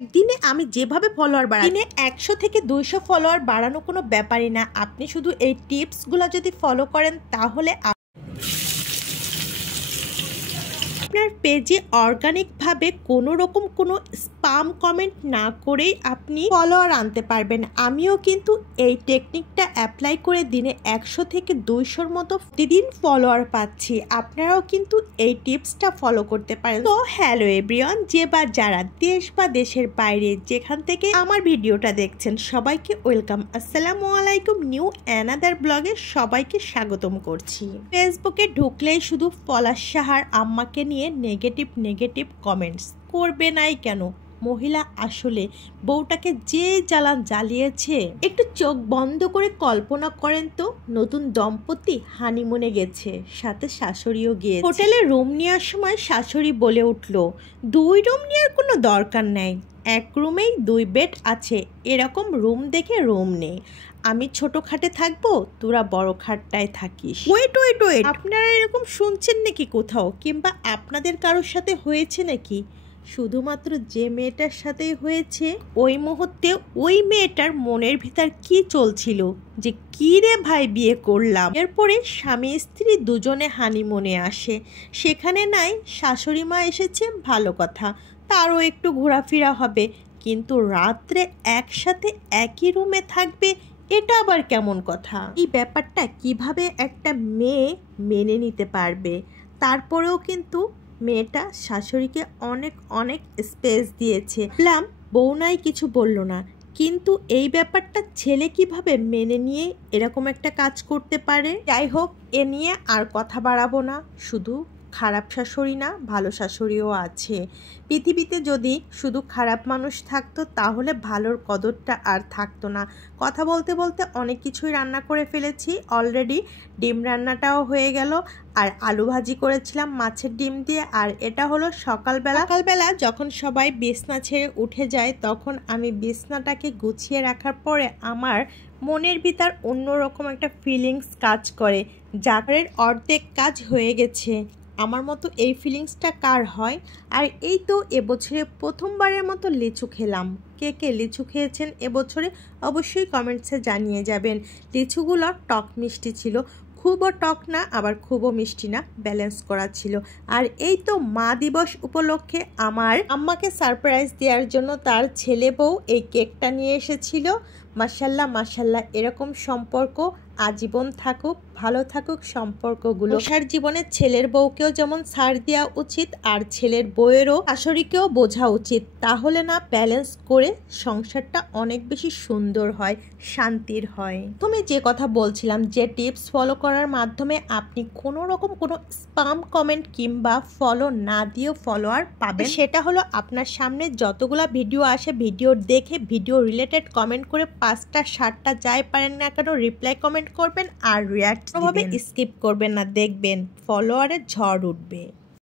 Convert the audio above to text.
দিনে আমি যেভাবে ফলোয়ার বাড়াই, দিনে 100 থেকে 200 ফলোয়ার বাড়ানো কোনো ব্যাপারই না। আপনি শুধু এই টিপসগুলো যদি ফলো করেন তাহলে আপনার পেজে অর্গানিকভাবে কোনো রকম কোনো স্পাম কমেন্ট না করেই আপনি ফলোয়ার আনতে পারবেন। আমিও কিন্তু এই টেকনিকটা অ্যাপ্লাই করে দিনে 100 থেকে 200-র মতো প্রতিদিন ফলোয়ার পাচ্ছি। আপনারাও কিন্তু এই টিপসটা ফলো করতে পারেন। তো হ্যালো এভরিওয়ান, যে বা যারা দেশ বা দেশের বাইরে যেখান থেকে আমার ভিডিওটা দেখছেন সবাইকে ওয়েলকাম। আসসালামু আলাইকুম। নিউ অ্যানাদার ব্লগে সবাইকে স্বাগতম করছি। ফেসবুকে ঢুকলেই শুধু পলাশ সাহার আম্মাকে নিয়ে নেগেটিভ কমেন্টস করবে নাই কেন? মহিলা আসলে বউটাকে যে জ্বালিয়েছে। একটু চোখ বন্ধ করে কল্পনা করেন তো, নতুন দম্পতি হানিমুনে গেছে, সাথে শাশুড়িও গিয়েছে। হোটেলে রুম নেওয়ার সময় শাশুড়ি বলে উঠল, 2 রুম নেওয়ার কোনো দরকার নেই, 1 রুমেই 2 বেড আছে, এরকম রুম দেখে রুম নেই। আমি ছোট খাটে থাকবো, তোরা বড় খাটটায় থাকিস। ওয়েট, আপনারা এরকম শুনছেন নাকি কোথাও, কিংবা আপনাদের কারোর সাথে হয়েছে নাকি? শুধুমাত্র যে মেয়েটার সাথেই হয়েছে, ওই মুহূর্তে ওই মেয়েটার মনের ভিতর কি চলছিল যে কি রে ভাই বিয়ে করলাম। এরপরে স্বামী স্ত্রী দুজনে হানিমুনে আসে, সেখানে নাই শাশুড়ি মা এসেছে, ভালো কথা, তারও একটু ঘোরাফেরা হবে, কিন্তু রাত্রে একসাথে একই রুমে থাকবে, এটা আবার কেমন কথা? এই ব্যাপারটা কিভাবে একটা মেয়ে মেনে নিতে পারবে? তারপরেও কিন্তু মেয়েটা শাশুড়িকে অনেক স্পেস দিয়েছে। বললাম বউ নাই কিছু বলল না, কিন্তু এই ব্যাপারটা ছেলে কিভাবে মেনে নিয়ে এরকম একটা কাজ করতে পারে? যাই হোক, এ নিয়ে আর কথা বাড়াবো না। শুধু খারাপ শাশুড়ি না, ভালো শাশুড়িও আছে। পৃথিবীতে যদি শুধু খারাপ মানুষ থাকতো তাহলে ভালোর কদরটা আর থাকতো না। কথা বলতে বলতে অনেক কিছুই রান্না করে ফেলেছি অলরেডি। ডিম রান্নাটাও হয়ে গেল, আর আলু ভাজি করেছিলাম মাছের ডিম দিয়ে। আর এটা হলো সকালবেলা যখন সবাই বিছনা ছেড়ে উঠে যায়, তখন আমি বিছনাটাকে গুছিয়ে রাখার পরে আমার মনের ভিতর অন্যরকম একটা ফিলিংস কাজ করে, যাকের অর্ধেক কাজ হয়ে গেছে। আমার মতো এই ফিলিংসটা কার হয়? আর এই তো এবছরে প্রথমবারের মতো লিচু খেলাম। কে লিচু খেয়েছেন এবছরে অবশ্যই কমেন্টসে জানিয়ে যাবেন। লিচুগুলো টক মিষ্টি ছিল, খুবও টক না আবার খুবও মিষ্টি না, ব্যালেন্স করা ছিল। আর এই তো মা দিবস উপলক্ষে আমার আম্মাকে সারপ্রাইজ দেওয়ার জন্য তার ছেলে বউ এই কেকটা নিয়ে এসেছিল। মাশাল্লাহ, এরকম সম্পর্ক আজীবন থাকুক, ভালো থাকুক সম্পর্কগুলো। সংসার জীবনে ছেলের বউকেও যেমন ছাড় দেওয়া উচিত, আর ছেলের বউয়েরও শাশুড়িকেও বোঝা উচিত, তাহলে না ব্যালেন্স করে সংসারটা অনেক বেশি সুন্দর হয়, শান্তির হয়। তুমি যে কথা বলছিলাম, যে টিপস ফলো করার মাধ্যমে আপনি কোনো রকম কোনো স্পাম কমেন্ট কিংবা ফলো না দিয়েও ফলোয়ার পাবেন, সেটা হলো আপনার সামনে যতগুলা ভিডিও আসে, ভিডিও দেখে ভিডিও রিলেটেড কমেন্ট করে 5টা 7টা যাই পারেন না কেন রিপ্লাই কমেন্ট করবেন, আর রিয়াক্ট ভাবে স্কিপ করবেন না, দেখবেন ফলোয়ারের ঝড় উঠবে।